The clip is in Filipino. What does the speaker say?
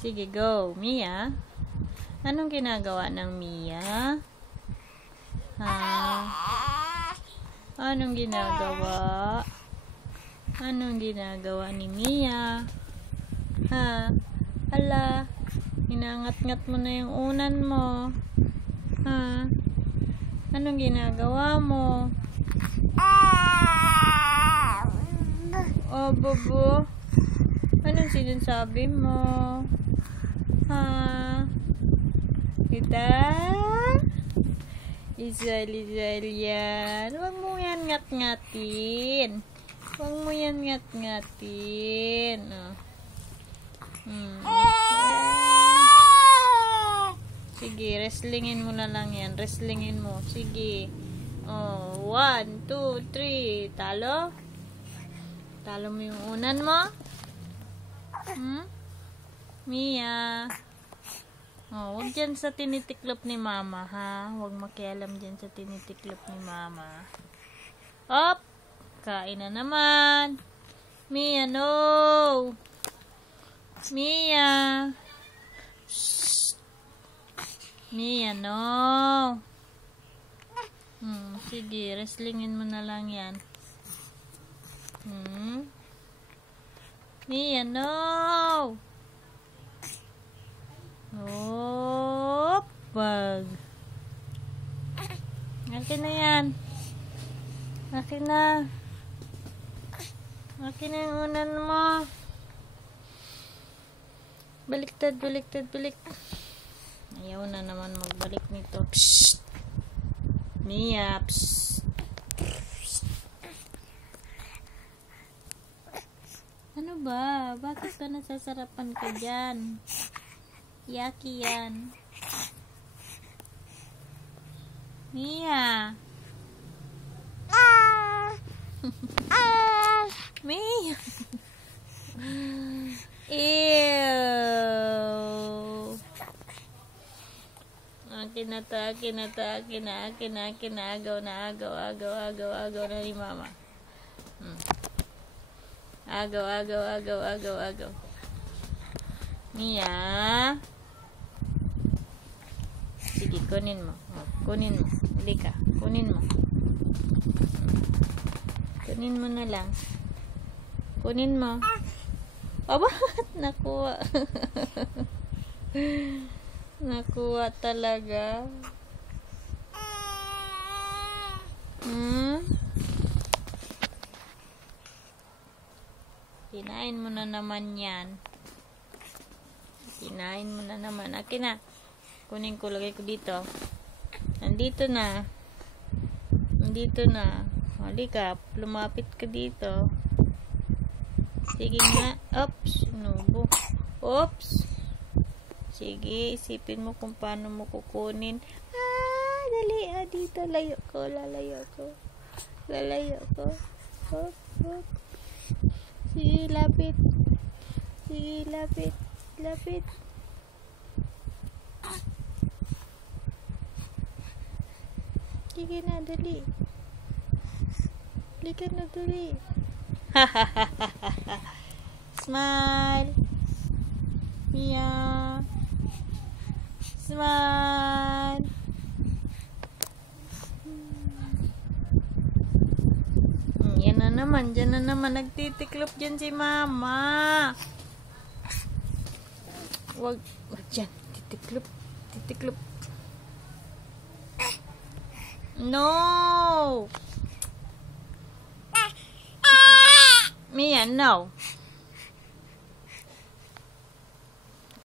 Sige, go. Mia? Anong ginagawa ng Mia? Ha? Anong ginagawa? Anong ginagawa ni Mia? Ha? Ala, inangat-ngat mo na yung unan mo. Ha? Anong ginagawa mo? Oh, bobo. Anong sinasabi mo? Ha? Kita? Izal yan. Huwag mo yan ngat-ngatin. Huwag mo yan ngat-ngatin. Sige, wrestlingin mo na lang yan. Wrestlingin mo. Sige. 1, 2, 3. Talo? Talo mo yung unan mo? Mia? Huwag dyan sa tinitiklop ni mama, ha? Huwag makialam dyan sa tinitiklop ni mama. Op! Kain na naman. Mia, no! Mia! Shh! Mia, no! Sige, wrestlingin mo na lang yan. Mia, no! Op! Wag. Akin na yan. Akin na. Akin na yung unan mo. Baliktad, baliktad, balik. Ayaw na naman magbalik nito. Psst! Mia, psst! Ano ba? Bakit ka nasasarapan ka dyan? Yaki yan. Mia! Mia! Ew! Akin na to, akin na to, akin na, akin na, akin na. Agaw na, agaw, agaw, agaw, agaw na ni mama. Agaw, agaw, agaw, agaw, agaw. Mia? Sige, kunin mo. Kunin mo. Hindi ka. Kunin mo. Kunin mo na lang. Kunin mo. Aba, nakuha. Nakuha talaga. Kinain mo na naman yan. Kinain mo na naman. Akin na. Kunin ko, lagay ko dito. Nandito na. Nandito na. Halika, lumapit ka dito. Sige nga. Oops, nubo. Oops. Sige, isipin mo kung paano mo kukunin. Dali. Dito. Layo ko. Lalayo ko. Lalayo ko. Hop, hop. Sige, lapit. Sige, lapit. Lapit. Sige na, dali. Halika na, dali. Smile. Mia. Smile. Yan na naman. Diyan na naman. Nagtitiklop dyan si mama. Wag dyan. Titiklop. Titiklop. No! Mia, no.